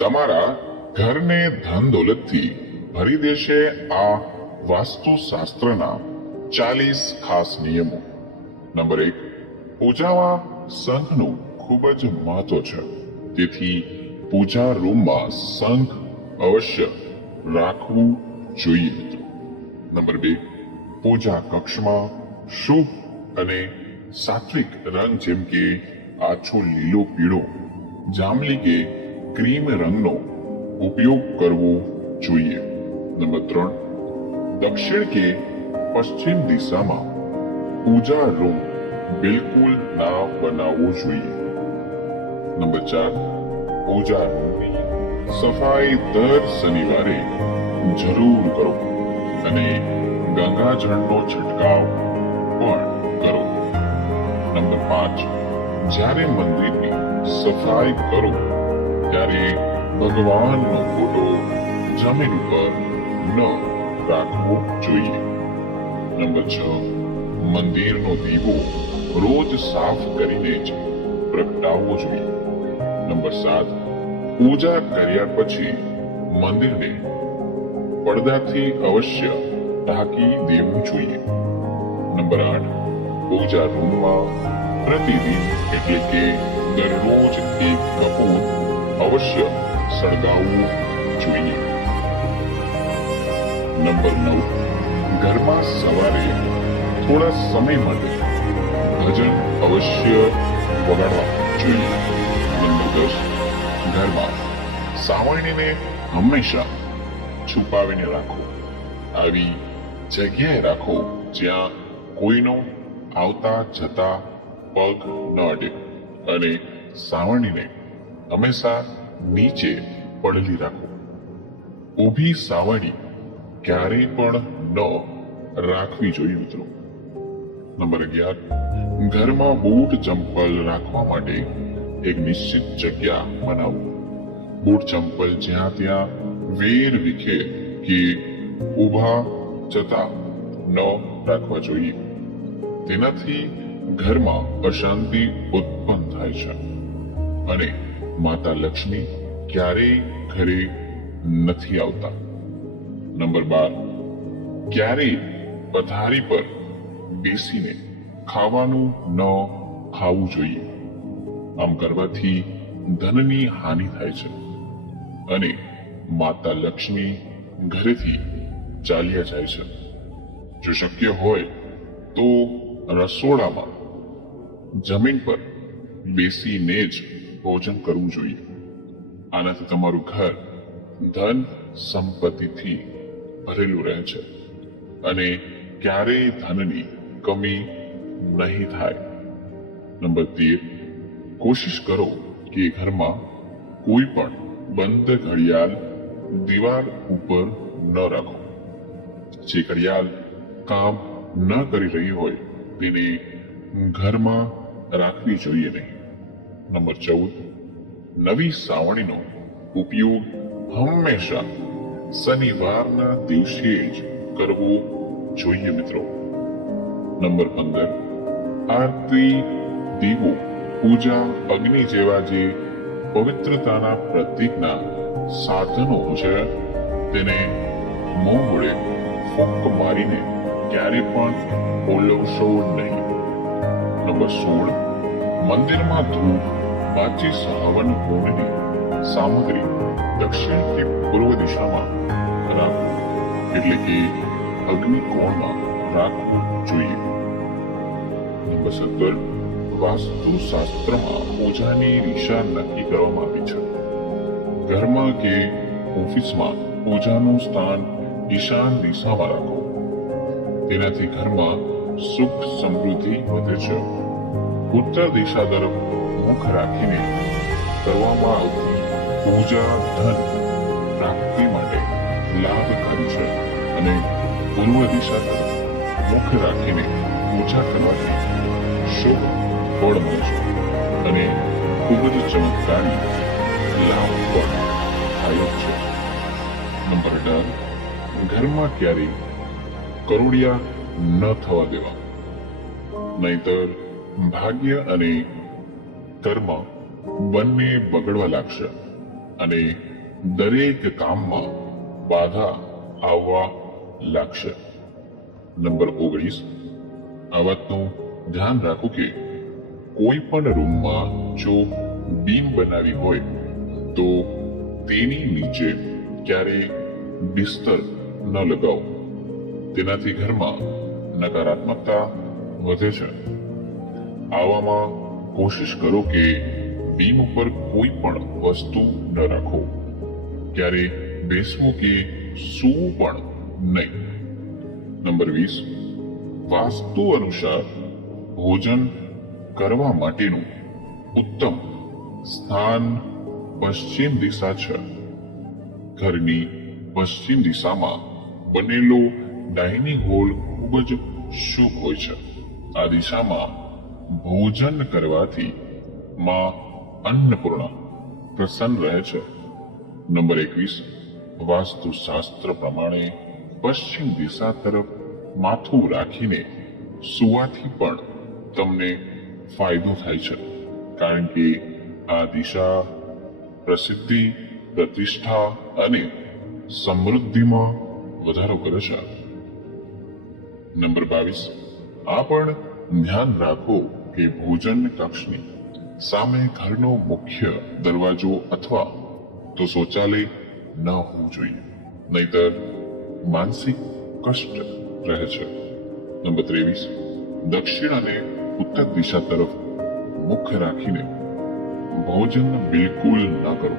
તમારા ઘરને ધન દોલતથી ભરી દેશે આ વાસ્તુશાસ્ત્રના 40 ખાસ નિયમો. નંબર 1, પૂજામાં શંખનું ખૂબ જ મહત્વ છે, તેથી પૂજા રૂમમાં શંખ અવશ્ય રાખવું જોઈએ મિત્રો. નંબર 2, પૂજા કક્ષમાં શુભ અને સાત્વિક રંગ જેમ કે આછો લીલો, પીળો, જાંબલી કે ક્રીમ રંગનો ઉપયોગ કરવો જોઈએ. નંબર 3, દક્ષિણ કે પશ્ચિમ દિશામાં પૂજા રૂમ બિલકુલ ના બનાવવો જોઈએ. નંબર 4, પૂજા રૂમની સફાઈ દર શનિવારે જરૂર કરો અને ગંગાજળનો છંટકાવ પણ કરો. નંબર 5, જ્યારે મંદિરની સફાઈ કરો ત્યારે ભગવાનનો ફોટો જમીન ઉપર ન રાખવો જોઈએ. નંબર 6, મંદિરનો દીવો રોજ સાફ કરીને જ પ્રગટાવવો જોઈએ. નંબર 7, પૂજા કર્યા પછી મંદિરને પડદાથી અવશ્ય ઢાંકી દેવું જોઈએ. નંબર 8, પૂજા રૂમમાં પ્રતિદિન એટલે કે દરરોજ એક કપૂર અવશ્ય સળગાવવું જોઈએ. નંબર 9, ઘરમાં સવારે થોડા સમય માટે ભજન અવશ્ય વગાડવા જોઈએ. નંબર 10, ઘરમાં સાવરણીને હંમેશા છુપાવીને રાખો. આવી જગ્યાએ રાખો જ્યાં કોઈનો આવતા જતા પગ ન અડે, અને સાવરણીને હંમેશા નીચે પડેલી રાખો. ઊભી સાવરણી ક્યારેય પણ ન રાખવી જોઈએ મિત્રો. નંબર 11, ઘરમાં બૂટ ચંપલ રાખવા માટે એક નિશ્ચિત જગ્યા બનાવો. બૂટ ચંપલ જ્યાં ત્યાં વેર વિખેર કે ઊભા જતા ન રાખવા જોઈએ. તેનાથી ઘરમાં અશાંતિ ઉત્પન્ન થાય છે અને માતા લક્ષ્મી ક્યારેય ઘરે નથી આવતા. નંબર 12, ક્યારેય પથારી પર બેસીને ખાવાનું ન ખાવું જોઈએ. આમ કરવાથી ધનની હાનિ થાય છે અને માતા લક્ષ્મી ઘરેથી ચાલ્યા જાય છે. જો શક્ય હોય તો રસોડામાં જમીન પર બેસીને જ ભોજન કરવું જોઈએ. આનાથી તમારું ઘર ધન સંપત્તિથી ભરેલું રહે છે અને ક્યારેય ધનની કમી નહીં થાય. નંબર 13, કોશિશ કરો કે ઘરમાં કોઈ પણ બંધ ઘડિયાળ દિવાલ ઉપર ન રાખો. જે ઘડિયાળ કામ ન કરી રહી હોય તેને ઘરમાં રાખવી જોઈએ નહીં. નંબર 14, નવી સાવરણીનો ઉપયોગ હંમેશા શનિવારના દિવસે જ કરવો જોઈએ મિત્રો. નંબર 15, આરતી, દીવો, પૂજા, અગ્નિ જેવા જે પવિત્રતાના પ્રતીકના સાધનો છે તેને મોં વડે ફૂંક મારીને ક્યારે પણ ઓલવશો નહીં. નંબર 16, મંદિરમાં ધૂપ, માચિસ, હવન કુંડની સામગ્રી દક્ષિણથી પૂર્વ દિશામાં રાખવું, એટલે કે અગ્નિકોણમાં રાખવું જોઈએ. નંબર 17, વાસ્તુશાસ્ત્રમાં પૂજાની દિશા નક્કી કરવામાં આવી છે. ઘરમાં કે ઓફિસમાં પૂજાનું સ્થાન ઈશાન દિશામાં રાખો. તેનાથી ઘરમાં સુખ સમૃદ્ધિ વધે છે. ઉત્તર દિશા તરફ મુખ રાખીને કરવામાં આવતી પૂજા ધન પ્રાપ્તિ માટે લાભકારી છે અને પૂર્વ દિશા તરફ મુખ રાખીને પૂજા કરવાથી શુભ ફળ મળે છે અને ખૂબ જ ચમત્કારી લાભ પણ થાય છે. નંબર 18, ઘરમાં ક્યારેય કરોડિયા ન થવા દેવા, નહીતર ભાગ્ય અને કર્મ બંને બગડવા લાગશે. અને દરેક કામમાં બાધા આવવા લાગશે. નંબર 19, આ વાતનું ધ્યાન રાખો કે કોઈ પણ રૂમમાં જો બીમ બનાવી હોય તો તેની નીચે ક્યારેય બિસ્તર ન લગાવો. તેનાથી ઘરમાં નકારાત્મકતા વધે છે. આવામાં કોશિશ કરો કે બીમ ઉપર કોઈ પણ વસ્તુ ન રાખો. ક્યારે બેસવું કે સૂવું પણ નહીં. નંબર 20, વાસ્તુ અનુસાર ભોજન કરવા માટેનું ઉત્તમ સ્થાન પશ્ચિમ દિશા છે. ઘરની પશ્ચિમ દિશામાં બનેલો ડાઇનિંગ હોલ ખૂબ જ શુભ હોય છે. આ દિશામાં ભોજન કરવાથી માં અન્નપૂર્ણા પ્રસન્ન રહે છે. નંબર 21, વાસ્તુશાસ્ત્ર પ્રમાણે પશ્ચિમ દિશા તરફ માથું રાખીને સુવાથી પણ તમને ફાયદો થાય છે, કારણ કે આ દિશા પ્રસિદ્ધિ, પ્રતિષ્ઠા અને સમૃદ્ધિમાં વધારો કરે છે. નંબર 22, આ પણ ધ્યાન રાખો કે ભોજન કક્ષની સામે ઘરનો મુખ્ય દરવાજો અથવા તો શૌચાલય ન હોવું જોઈએ, નહીતર માનસિક કષ્ટ રહે છે. નંબર 23, દક્ષિણ અને ઉત્તર દિશા તરફ મુખ રાખીને ભોજન બિલકુલ ન કરો.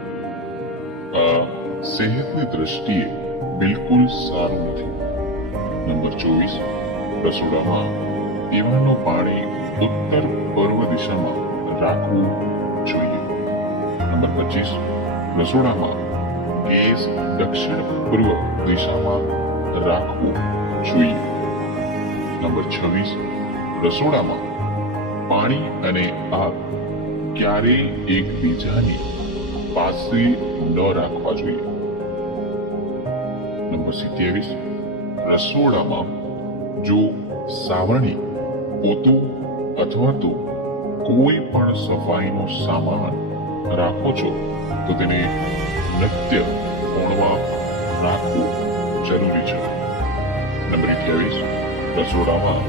આ સેહતની દ્રષ્ટિએ બિલકુલ સારું નથી. નંબર 24, રસોડામાં પીવાનું પાણી ઉત્તર પૂર્વ દિશામાં રાખવું જોઈએ. નંબર 25, રસોડામાં ગેસ દક્ષિણ પૂર્વ દિશામાં રાખવું જોઈએ. નંબર 26, રસોડામાં પાણી અને આગ ક્યારેય એકબીજાની પાસે ન રાખવા જોઈએ. નંબર 27, રસોડામાં જો સાવરણી, પોતું અથવા તો કોઈ પણ સફાઈનો સામાન રાખો છો તો તેને નિત્ય કોણમાં રાખવું જરૂરી છે. નંબર 28, રસોડામાં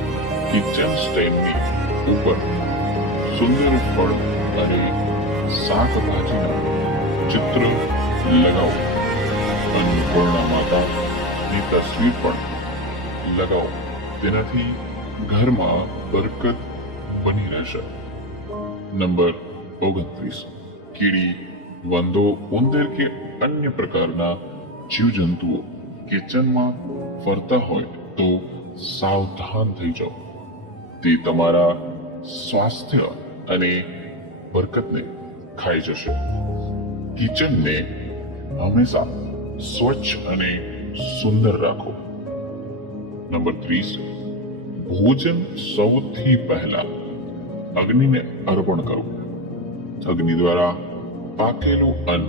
કિચન સ્ટેન્ડની ઉપર સુંદર ફળ અને શાકભાજીના ચિત્ર લગાવો. અન્નપૂર્ણા માતાની તસવીર પણ લગાવો. તેનાથી ઘરમાં બરકત બની રહેશે. નંબર 29, કીડી, વંદો, ઉંદર કે અન્ય પ્રકારના જીવજંતુઓ કિચનમાં ફરતા હોય તો સાવધાન થઈ જાઓ. તે તમારા સ્વાસ્થ્ય અને બરકતને ખાઈ જશે. કિચનને હંમેશા સ્વચ્છ અને સુંદર રાખો. નંબર 30, ભોજન સૌથી પહેલા અગ્નિને અર્પણ કરવું. અગ્નિ દ્વારા પાકેલું અન્ન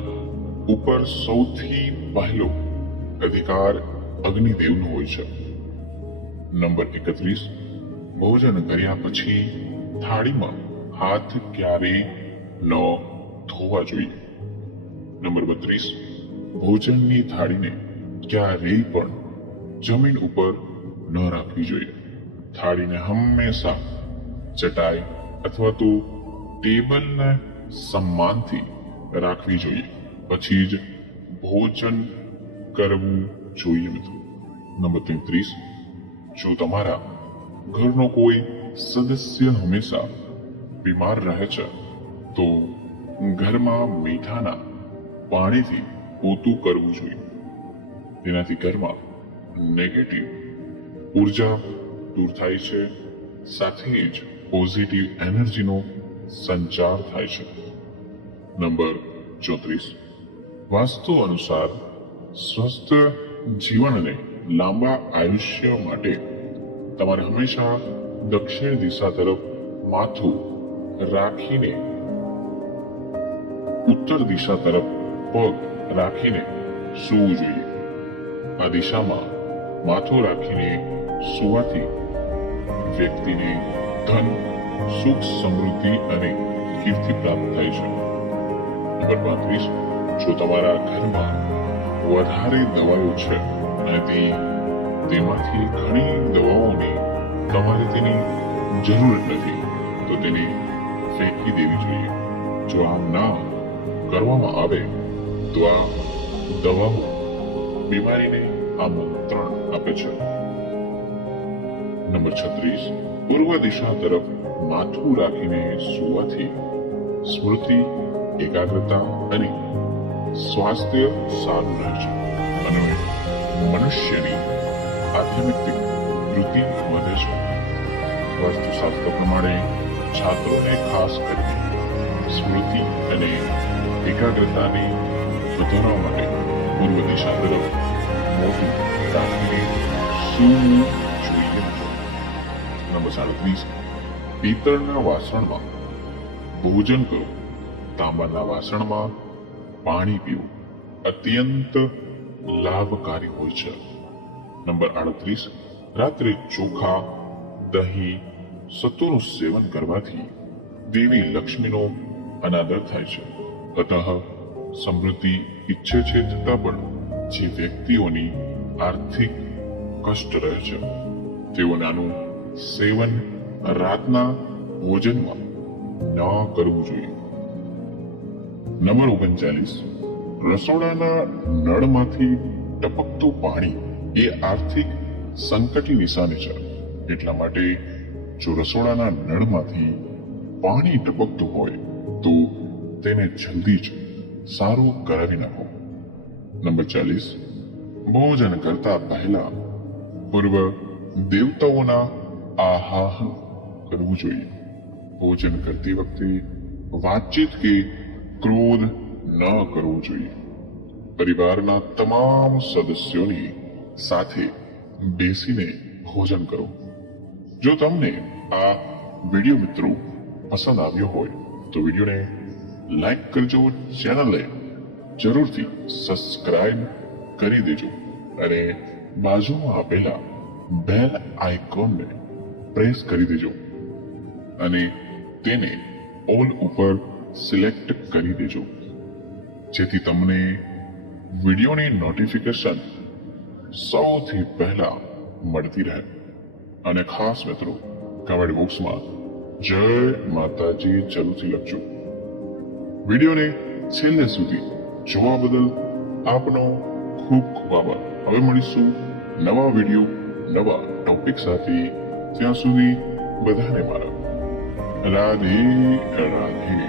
ઉપર સૌથી પહેલો અધિકાર અગ્નિદેવનો હોય છે. નંબર 31, ભોજન કર્યા પછી થાળીમાં હાથ ક્યારેય ન ધોવા જોઈએ. નંબર 32, ભોજનની થાળીને ક્યારેય પણ જમીન ઉપર ન રાખવી જોઈએ. થાળીને હંમેશા ચટાઈ અથવા તો ટેબલને સન્માનથી રાખવી જોઈએ, પછી જ ભોજન કરવું જોઈએ. મિત્રો, નંબર 33, જો તમારા ઘરનો કોઈ સદસ્ય હંમેશા બીમાર રહે છે તો ઘરમાં મીઠાના પાણીથી પોતું કરવું જોઈએ. તેનાથી ઘરમાં નેગેટિવ ઉર્જા દૂર થાય છે, સાથે જ પોઝિટિવ એનર્જીનો સંચાર થાય છે. નંબર 34, વાસ્તુ અનુસાર સ્વસ્થ જીવન અને લાંબા આયુષ્ય માટે તમારે હંમેશા દક્ષિણ દિશા તરફ માથું રાખીને ઉત્તર દિશા તરફ પગ રાખીને સૂવું જોઈએ. આ દિશામાં માથું રાખીને સૂવાથી વ્યક્તિને ધન, સુખ, સમૃદ્ધિ અને કીર્તિ પ્રાપ્ત થાય છે. નંબર 35, જો તમારા ઘરમાં વધારે દવાઓ છે અને તેમાંથી ઘણી દવાઓની તમારે તેની જરૂર નથી તો તેને ફેંકી દેવી જોઈએ. જો આમ ના કરવામાં આવે તો આ દવાઓ બીમારીને આમંત્રણ આપે છે. નંબર 36, પૂર્વ દિશા તરફ માથું રાખીને સૂવાથી સ્મૃતિ, એકાગ્રતા અને સ્વાસ્થ્ય સારું રહે છે અને મનુષ્યની આધ્યાત્મિક વૃત્તિ વધે છે. વાસ્તુશાસ્ત્ર પ્રમાણે છાત્રોને ખાસ કરીને સ્મૃતિ અને એકાગ્રતાને વધારવા માટે પૂર્વ દિશા તરફ મોઢું રાખીને સૂવું જોઈએ. નંબર 37, પિત્તળના વાસણમાં ભોજન કરો, તાંબાના વાસણમાં પાણી પીવું અત્યંત લાભકારી હોય છે. નંબર 38, રાત્રે ચોખા, દહીં, સત્તુનું સેવન કરવાથી દેવી લક્ષ્મીનો અનાદર થાય છે. અતઃ સમૃદ્ધિ ઈચ્છે છે છતાં પણ જે વ્યક્તિઓની આર્થિક કષ્ટ રહે છે તેઓને આનું સેવન રાતના ભોજનમાં ન કરવું જોઈએ. નંબર 39, રસોડાના નળમાંથી ટપકતું પાણી એ આર્થિક સંકટની નિશાની છે. એટલા માટે જો રસોડાના નળમાંથી પાણી ટપકતું હોય તો તેને જલ્દી જ સારું કરાવી નાખો. નંબર 40, ભોજન કરતા પહેલા પૂર્વ દેવતાઓના આવાહન કરવું જોઈએ. ભોજન કરતી વખતે વાતચીત કે ક્રોધ ન કરવો જોઈએ. પરિવારના તમામ સદસ્યોની સાથે બેસીને ભોજન કરો. જો તમને આ વિડીયો મિત્રો પસંદ આવ્યો હોય તો વિડીયોને લાઈક કરજો, ચેનલને જરૂરથી સબસ્ક્રાઇબ કરી દેજો અને બાજુમાં આપેલા બેલ આઇકોનને પ્રેસ કરી દેજો અને તેને ઓલ ઉપર સિલેક્ટ કરી દેજો જેથી તમને વિડીયોની નોટિફિકેશન સૌથી પહેલા મળતી રહે. અને ખાસ મિત્રો કમેન્ટ બોક્સમાં જય માતાજી જરૂરથી લખજો. વિડીયોને છેલ્લે સુધી જોવા બદલ આપનો ખૂબ ખૂબ આભાર. હવે મળીશું નવા વિડીયો નવા ટોપિક સાથે. ત્યાં સુધી બધાને મારા રાધે રાધે.